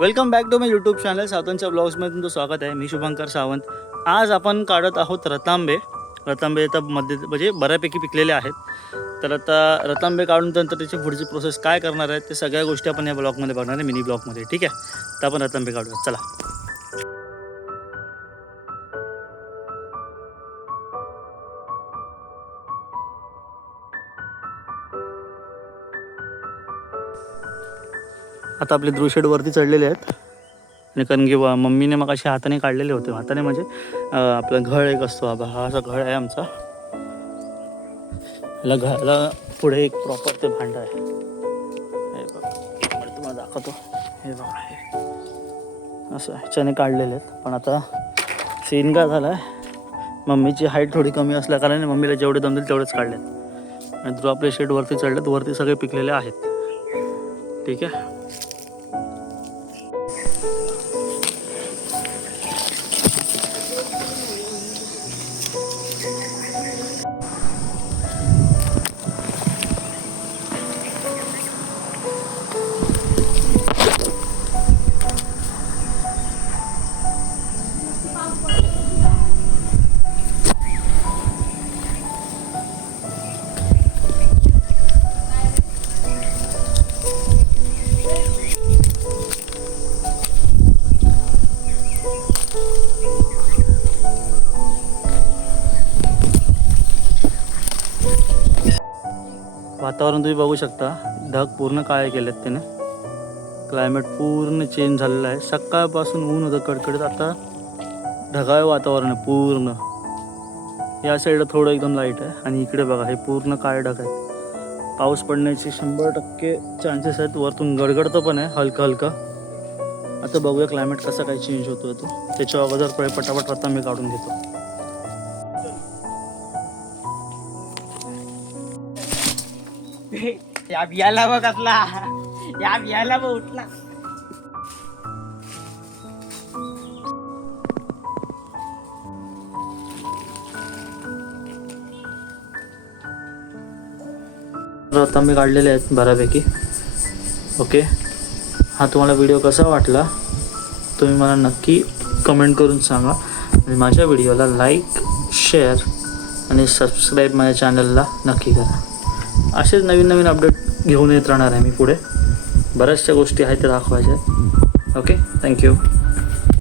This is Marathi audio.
Welcome back to my YouTube channel सावंतच्या ब्लॉग्समध्ये तुमचं स्वागत आहे. मी शुभंकर सावंत. आज आपण काढत आहोत रतांबे तर म्हणजे बऱ्यापैकी पिकलेले आहेत. तर आता रतांबे काढून नंतर त्याची पुढची प्रोसेस काय करणार आहे ते सगळ्या गोष्टी आपण या ब्लॉगमध्ये बघणार आहे, मिनी ब्लॉगमध्ये. ठीक आहे, तर आपण रतांबे काढूया, चला. आता आपले दृशेडवरती चढलेले आहेत आणि कारण की मम्मीने मग असे हाताने काढलेले होते. हाताने म्हणजे आपला घळ एक असतो, हा असा घळ आहे आमचा. याला घळाला पुढे एक प्रॉपर ते भांडं आहे. हे बघा, तुम्हाला दाखवतो. हे बघा, हे असं ह्याच्याने काढलेले आहेत. पण आता सीन काय झाला आहे, मम्मीची हाईट थोडी कमी असल्या कारणाने मम्मीला जेवढे दमतील तेवढेच काढलेत. आणि जो आपले शेडवरती चढलेत, वरती सगळे पिकलेले आहेत. ठीक आहे, वातावरण तुम्ही बघू शकता. ढग पूर्ण काळे केलेत त्याने. क्लायमेट पूर्ण चेंज झालेलं आहे. सकाळपासून ऊन होतं कडकडत, आता ढगाळ वातावरण आहे पूर्ण. या साईडला थोडं एकदम लाईट आहे आणि इकडे बघा, हे पूर्ण काळे ढग आहेत. पाऊस पडण्याचे 100% चान्सेस आहेत. वरतून गडगडतं पण आहे हलकं हलकं. आता बघूया क्लायमेट कसा काही चेंज होतो तो. त्याच्या अगोदर पटापट रत्ता मी काढून घेतो. या बियाला बघ असला, या बियाला बघ उठला. रतांबे काढलेले आहेत बऱ्यापैकी. ओके, हा तुम्हाला व्हिडिओ कसा वाटला तुम्ही मला नक्की कमेंट करून सांगा. आणि माझ्या व्हिडिओला लाईक, शेअर आणि सबस्क्राईब माझ्या चॅनलला नक्की करा. असेच नवीन नवीन अपडेट घेऊन येत राहणार आहे मी पुढे. बऱ्याचशा गोष्टी आहेत त्या दाखवायच्या. Okay, thank you.